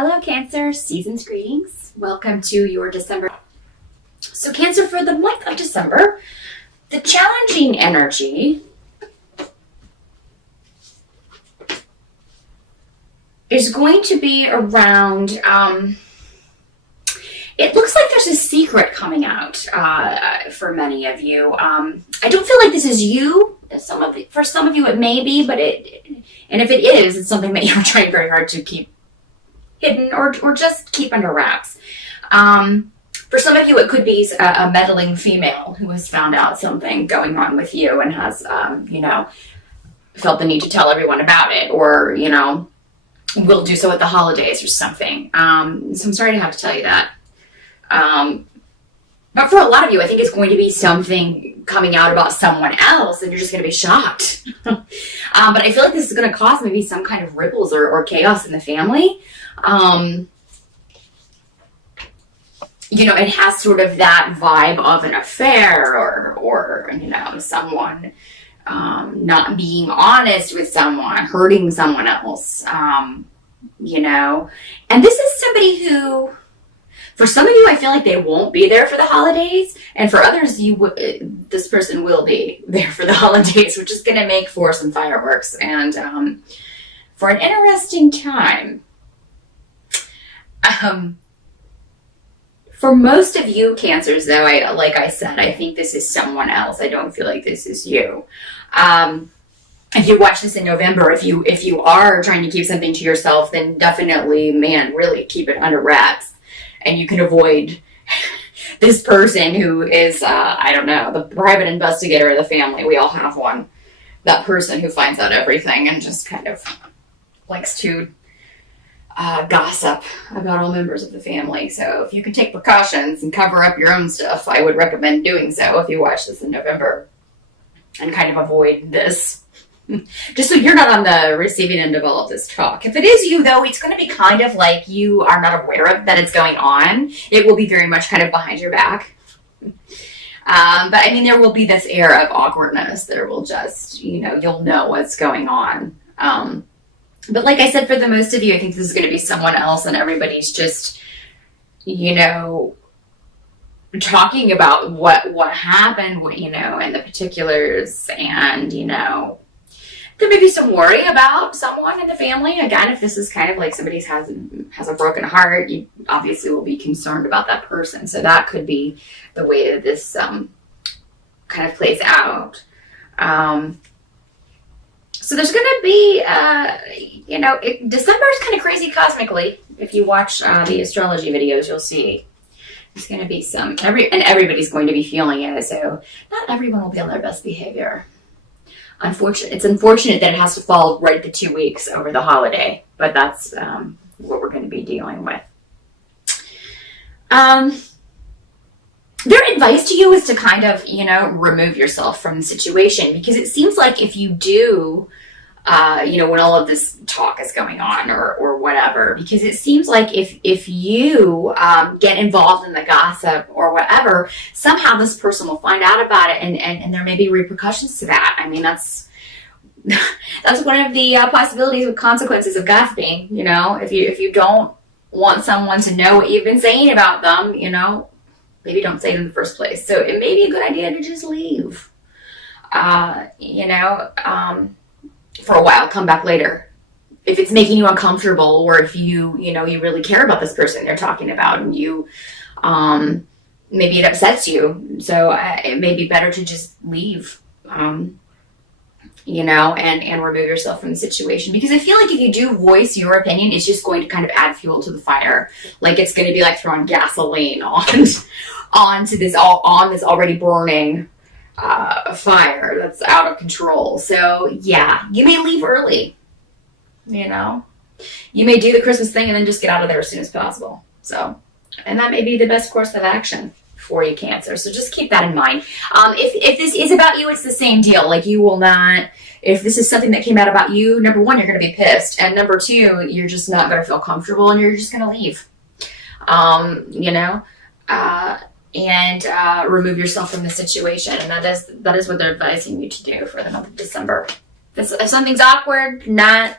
Hello, Cancer. Season's greetings. Welcome to your December. So, Cancer, for the month of December, the challenging energy is going to be around, it looks like there's a secret coming out for many of you. I don't feel like this is you. For some of you, it may be, and if it is, it's something that you're trying very hard to keep hidden or just keep under wraps. For some of you, it could be a meddling female who has found out something going on with you and has, felt the need to tell everyone about it, or, will do so at the holidays or something. So I'm sorry to have to tell you that. But for a lot of you, I think it's going to be something coming out about someone else, and you're just going to be shocked. But I feel like this is going to cause maybe some kind of ripples or chaos in the family. It has sort of that vibe of an affair or someone not being honest with someone, hurting someone else, and this is somebody who, for some of you, I feel like they won't be there for the holidays, and for others, this person will be there for the holidays, which is going to make for some fireworks and for an interesting time. For most of you Cancers, though, like I said, I think this is someone else. I don't feel like this is you. If you watch this in November, if you are trying to keep something to yourself, then definitely, really keep it under wraps. And you can avoid this person who is, the private investigator of the family. We all have one. That person who finds out everything and just kind of likes to gossip about all members of the family. So if you can take precautions and cover up your own stuff, I would recommend doing so if you watch this in November, and kind of avoid this. Just so you're not on the receiving end of all of this talk. If it is you, though, it's going to be kind of like you are not aware of that it's going on. It will be very much kind of behind your back. But there will be this air of awkwardness. There will just, you'll know what's going on. But like I said, for the most of you, I think this is going to be someone else, and everybody's just, talking about what happened, and the particulars, and, there may be some worry about someone in the family. Again, if this is kind of like somebody has a broken heart, you obviously will be concerned about that person. So that could be the way that this kind of plays out. So there's going to be, December is kind of crazy cosmically. If you watch the astrology videos, you'll see there's going to be everybody's going to be feeling it. So not everyone will be on their best behavior. It's unfortunate that it has to fall right at the 2 weeks over the holiday, but that's what we're going to be dealing with. Their advice to you is to kind of, remove yourself from the situation, because it seems like if you do, when all of this talk is going on or whatever, because it seems like if you get involved in the gossip or whatever, somehow this person will find out about it, and there may be repercussions to that. That's one of the possibilities with consequences of gossiping. If you don't want someone to know what you've been saying about them, maybe don't say it in the first place. So it may be a good idea to just leave, for a while, come back later. If it's making you uncomfortable, or if you really care about this person they're talking about, and you, maybe it upsets you. So it may be better to just leave, and remove yourself from the situation. Because I feel like if you do voice your opinion, it's just going to kind of add fuel to the fire. Like it's going to be like throwing gasoline onto this already burning fire that's out of control. So yeah, you may leave early. You may do the Christmas thing and then just get out of there as soon as possible. So, and that may be the best course of action for you, Cancer. So just keep that in mind. If this is about you, it's the same deal. Like you will not. If this is something that came out about you, number one, you're going to be pissed, and number two, you're just not going to feel comfortable, and you're just going to leave. And remove yourself from the situation. And that is what they're advising you to do for the month of December. If something's awkward, not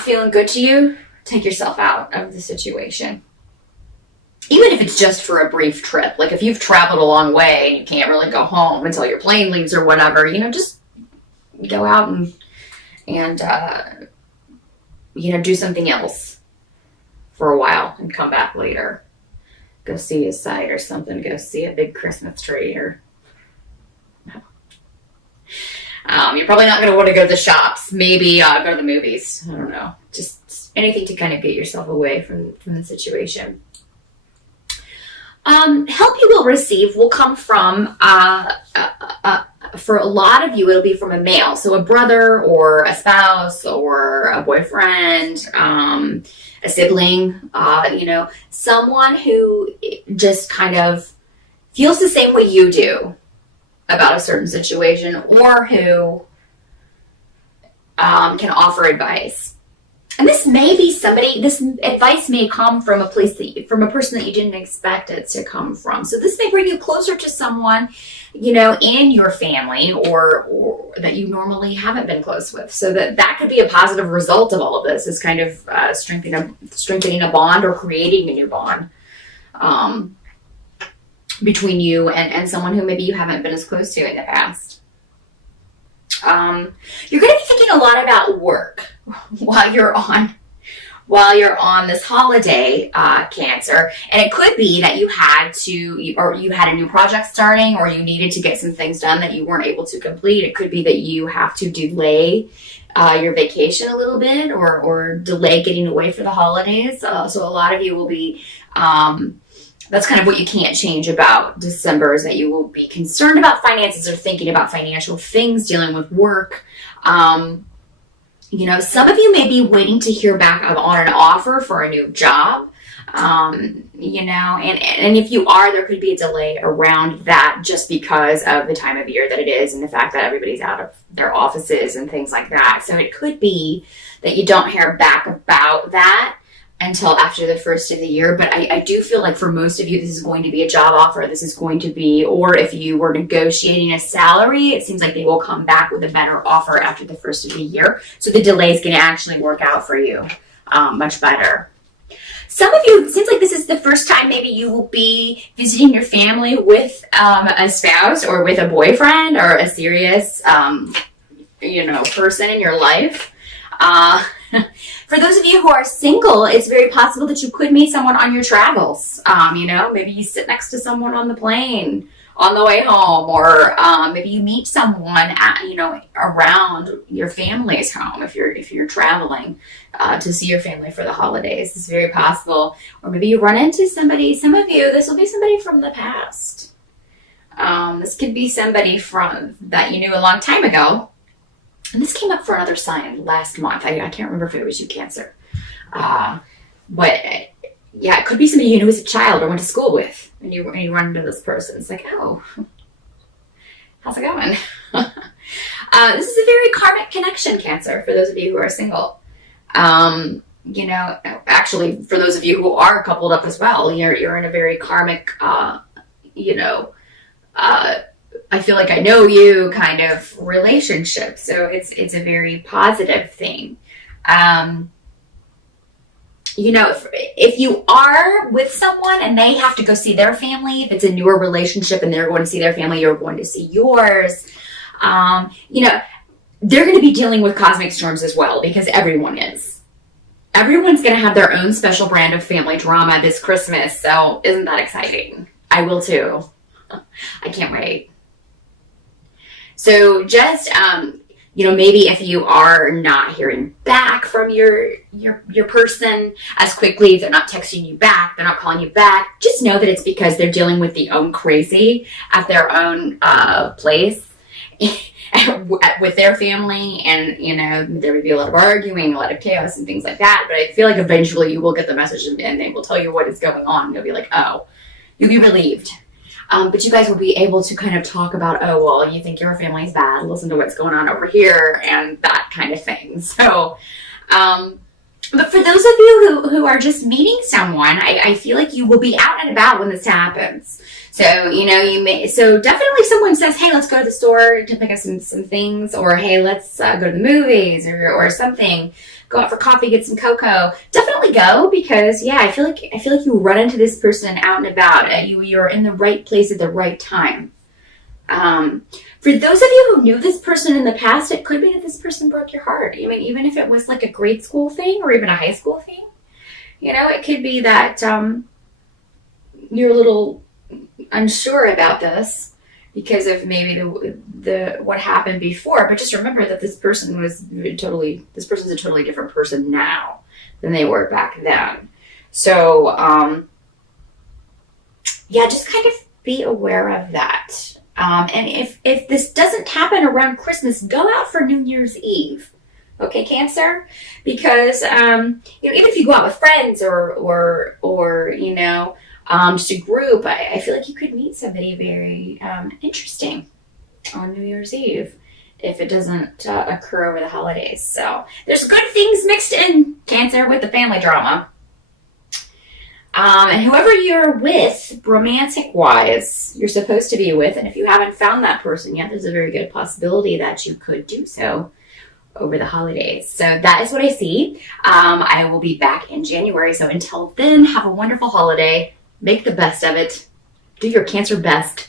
feeling good to you, take yourself out of the situation. Even if it's just for a brief trip. Like if you've traveled a long way and you can't really go home until your plane leaves or whatever, just go out and do something else for a while and come back later. Go see a sight or something. Go see a big Christmas tree or... you're probably not going to want to go to the shops. Maybe go to the movies. I don't know. Just anything to kind of get yourself away from the situation. Help you will receive will come from, for a lot of you, it'll be from a male. So a brother or a spouse or a boyfriend, a sibling, someone who just kind of feels the same way you do about a certain situation, or who can offer advice. And this may be this advice may come from from a person that you didn't expect it to come from. So this may bring you closer to someone, in your family or that you normally haven't been close with. So that could be a positive result of all of this, is kind of strengthening a bond or creating a new bond between you and someone who maybe you haven't been as close to in the past. You're going to be thinking a lot about work while you're on this holiday, Cancer. And it could be that you had a new project starting, or you needed to get some things done that you weren't able to complete. It could be that you have to delay your vacation a little bit, or delay getting away for the holidays. So a lot of you will be, that's kind of what you can't change about December, is that you will be concerned about finances or thinking about financial things, dealing with work. Some of you may be waiting to hear back on an offer for a new job, and if you are, there could be a delay around that just because of the time of year that it is and the fact that everybody's out of their offices and things like that. So it could be that you don't hear back about that until after the first of the year. But I do feel like for most of you, this is going to be a job offer. This is going to be, or if you were negotiating a salary, it seems like they will come back with a better offer after the first of the year. So the delay is going to actually work out for you much better. Some of you, it seems like this is the first time maybe you will be visiting your family with a spouse or with a boyfriend or a serious, person in your life. For those of you who are single, it's very possible that you could meet someone on your travels. Maybe you sit next to someone on the plane on the way home, or maybe you meet someone around your family's home if you're traveling to see your family for the holidays. It's very possible. Or maybe you run into somebody. Some of you, this will be somebody from the past. This could be somebody that you knew a long time ago. And this came up for another sign last month. I can't remember if it was you, Cancer. It could be somebody you knew as a child or went to school with, and you run into this person. It's like, oh, how's it going? This is a very karmic connection, Cancer, for those of you who are single. Actually, for those of you who are coupled up as well, you're in a very karmic, I feel like I know you kind of relationship. So it's a very positive thing. If you are with someone and they have to go see their family, if it's a newer relationship and they're going to see their family, you're going to see yours, they're going to be dealing with cosmic storms as well, because everyone is. Everyone's going to have their own special brand of family drama this Christmas. So isn't that exciting? I will too. I can't wait. So just, maybe if you are not hearing back from your person as quickly, they're not texting you back, they're not calling you back, just know that it's because they're dealing with the own crazy at their own place with their family. And, there would be a lot of arguing, a lot of chaos and things like that. But I feel like eventually you will get the message and they will tell you what is going on. And you'll be like, oh, you'll be relieved. But you guys will be able to kind of talk about, oh, well, you think your family's bad. Listen to what's going on over here and that kind of thing. So, but for those of you who are just meeting someone, I feel like you will be out and about when this happens. So, so definitely if someone says, hey, let's go to the store to pick up some things, or hey, let's go to the movies or something. go out for coffee, get some cocoa, definitely go, because yeah, I feel like you run into this person out and about. You're in the right place at the right time. For those of you who knew this person in the past, it could be that this person broke your heart. I mean, even if it was like a grade school thing or even a high school thing, you know, it could be that you're a little unsure about this because of maybe the what happened before. But just remember that this person's a totally different person now than they were back then. So yeah, just kind of be aware of that. And if this doesn't happen around Christmas, go out for New Year's Eve. Okay, Cancer? Because, you know, even if you go out with friends or you know, just a group, I feel like you could meet somebody very interesting on New Year's Eve if it doesn't occur over the holidays. So there's good things mixed in, Cancer, with the family drama. And whoever you're with, romantic-wise, you're supposed to be with, and if you haven't found that person yet, there's a very good possibility that you could do so over the holidays. So that is what I see. I will be back in January. So until then, have a wonderful holiday. Make the best of it. Do your Cancer best.